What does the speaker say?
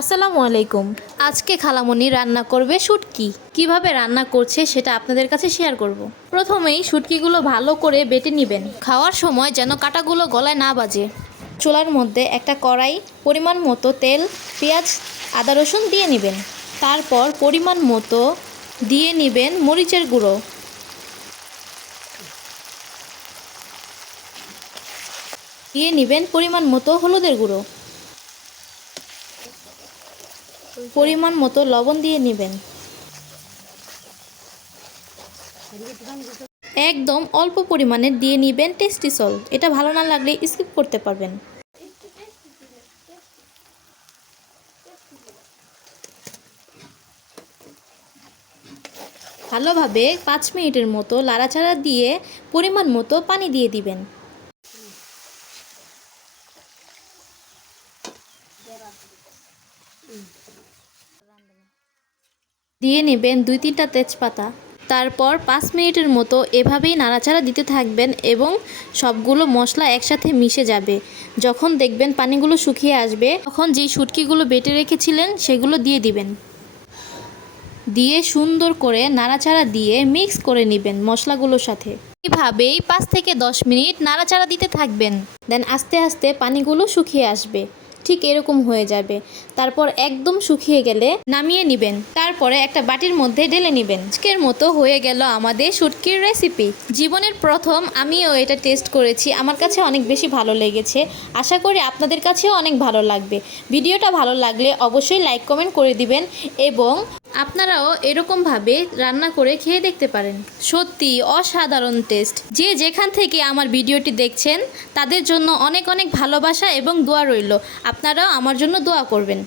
আসসালামু আলাইকুম। আজকে খালামণি রান্না করবে শুটকি। কিভাবে রান্না করছে সেটা আপনাদের কাছে শেয়ার করব। প্রথমেই শুটকিগুলো ভালো করে বেটে নেবেন, খাওয়ার সময় যেন কাঁটাগুলো গলায় না বাজে। চুলার মধ্যে একটা কড়াই, পরিমাণ মতো তেল, পেঁয়াজ, আদা রসুন দিয়ে নেবেন। তারপর পরিমাণ মতো দিয়ে নেবেন মরিচের গুঁড়ো, দিয়ে নেবেন পরিমাণ মতো হলুদের গুঁড়ো, পরিমাণ মতো লবণ দিয়ে নেবেন। একদম অল্প পরিমাণে দিয়ে নেবেন টেস্টি সল্ট। এটা ভালো না লাগলে স্কিপ করতে পারবেন। ভালোভাবে 5 মিনিটের মতো নাড়াচাড়া দিয়ে পরিমাণ মতো পানি দিয়ে দিবেন। দিয়ে নেবেন 2-3টা তেজপাতা। তারপর 5 মিনিটের মতো এভাবেই নাড়াচাড়া দিতে থাকবেন এবং সবগুলো মশলা একসাথে মিশে যাবে। যখন দেখবেন পানিগুলো শুকিয়ে আসবে, তখন যেই শুটকিগুলো বেটে রেখেছিলেন সেগুলো দিয়ে দিবেন। দিয়ে সুন্দর করে নাড়াচাড়া দিয়ে মিক্স করে নেবেন মশলাগুলোর সাথে। এইভাবেই 5 থেকে 10 মিনিট নাড়াচাড়া দিতে থাকবেন। দেন আস্তে আস্তে পানিগুলো শুকিয়ে আসবে, ঠিক এরকম হয়ে যাবে। তারপর একদম শুকিয়ে গেলে নামিয়ে নেবেন। তারপরে একটা বাটির মধ্যে ঢেলে নেবেন। আজকের মতো হয়ে গেল আমাদের শুটকির রেসিপি। জীবনের প্রথম আমিও এটা টেস্ট করেছি, আমার কাছে অনেক বেশি ভালো লেগেছে। আশা করি আপনাদের কাছেও অনেক ভালো লাগবে। ভিডিওটা ভালো লাগলে অবশ্যই লাইক কমেন্ট করে দিবেন এবং আপনারাও এরকমভাবে রান্না করে খেয়ে দেখতে পারেন। সত্যি অসাধারণ টেস্ট। যে যেখান থেকে আমার ভিডিওটি দেখছেন তাদের জন্য অনেক অনেক ভালোবাসা এবং দোয়া রইল। আপনারাও আমার জন্য দোয়া করবেন।